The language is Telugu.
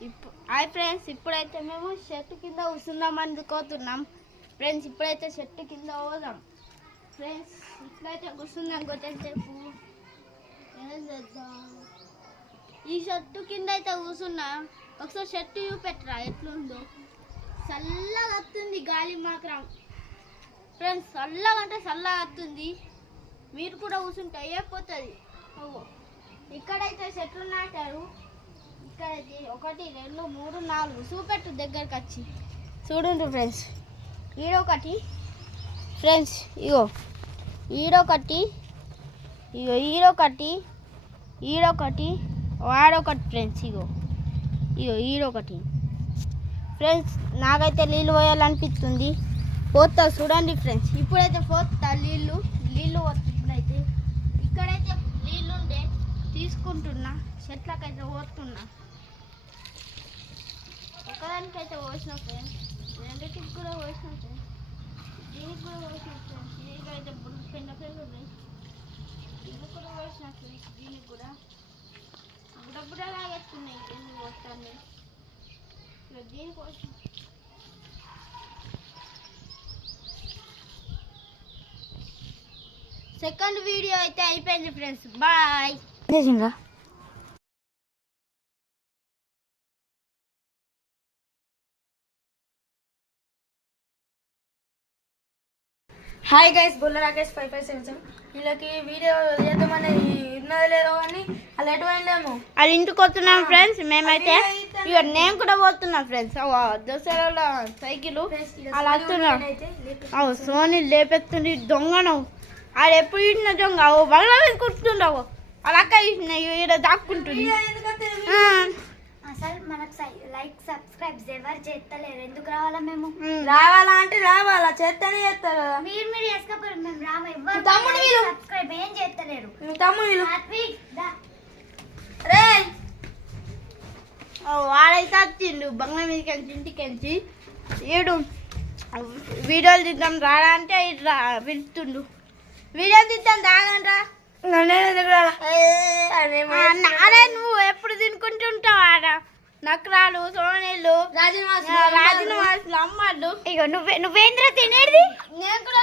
హాయ్ ఫ్రెండ్స్, ఇప్పుడైతే మేము చెట్టు కింద కూర్చుందాం అనుకోతున్నాం ఫ్రెండ్స్. ఇప్పుడైతే చెట్టు కింద పోదాం ఫ్రెండ్స్. ఇప్పుడైతే కూర్చుందాం కొట్టేసేపు. ఏం చేద్దాం? ఈ చెట్టు కింద అయితే కూర్చున్నా. ఒకసారి చెట్టు చూపెట్టరా ఎట్లుందో. చల్లగా వస్తుంది గాలి మాత్రం ఫ్రెండ్స్. చల్లగా అంటే చల్లగా వస్తుంది. మీరు కూడా కూర్చుంటే అయిపోతుంది. ఇక్కడైతే చెట్లు నాటారు. ఇక్కడ 1 2 3 4 చూపెట్టు దగ్గరకు వచ్చి చూడండి ఫ్రెండ్స్. ఈడొకటి ఫ్రెండ్స్, ఇగో ఈడొకటి, ఇగో ఈడొకటి, ఈడొకటి, వాడొకటి ఫ్రెండ్స్. ఇగో ఇగో ఈడొకటి ఫ్రెండ్స్. నాకైతే నీళ్ళు పోయాలనిపిస్తుంది. పోతా చూడండి ఫ్రెండ్స్. ఇప్పుడైతే పోతా నీళ్ళు పోతుంది. ఇప్పుడైతే ఇక్కడైతే నీళ్ళుండే తీసుకుంటున్నా. చెట్లకైతే పోతున్నా. ఒకదానికైతే పోసిన ఫ్రెండ్స్, రెండింటికి కూడా పోసిన ఫ్రెండ్స్, దీనికి కూడా పోసిన ఫ్రెండ్స్. దీనికి అయితే పెద్ద పెద్దలు ఉన్నాయి. దీనికి కూడా పోసిన ఫ్రెండ్స్. దీనికి కూడా బుడబుడ లాగేస్తున్నాయి. ఎందుకు పోస్తాను దీనికి పోసిన. సెకండ్ వీడియో అయితే అయిపోయింది ఫ్రెండ్స్. బాయ్. హాయ్ గైస్, బుల్ల రాకేష్ 5577. వీళ్ళకి వీడియో చేద్దామని ఉన్నది లేదో అని అలా ఎటు పోయిందేమో. అది ఇంటికి వస్తున్నాం ఫ్రెండ్స్. మేమైతే ఇక నేను కూడా పోతున్నాం ఫ్రెండ్స్. దసరాలో సైకిల్ అలా వస్తున్నాం. సోని లేపెత్తుంది. దొంగను ఆడ ఎప్పుడు ఇచ్చిన దొంగ బగల మీద కూర్చుండవు. వాళ్ళ అక్క ఇచ్చిన ఈడ దాక్కుంటుంది. అసలు మనకు లైక్ సబ్స్క్రైబ్ ఎవరు చేస్తలేరు. ఎందుకు రావాలా? మేము రావాలా అంటే రావాలా, చేస్తేనే చేస్తారు కదా. మీరు చేసుకోపోరు. మేము రాము. ఎవరు తమ్ముడు వీళ్ళు సబ్స్క్రైబ్ ఏం చేస్తలేరు. తమ్ముడు వీళ్ళు వాడైతే వచ్చిండు బంగ్లా మీదకి వెళ్ళి ఇంటికి వెళ్ళి. ఈడు వీడియోలు తీద్దాం రాడా అంటే ఇట్లా పిలుస్తుండు. వీడియో తీద్దాం రాగండ్రా. అరే నువ్వు ఎప్పుడు తినుకుంటుంటావు ఆడ నక్రాలు, సోనీళ్ళు, రాజునివాసులు, అమ్మాళ్ళు. ఇగో నువ్వేంద్ర తినేది. నేను కూడా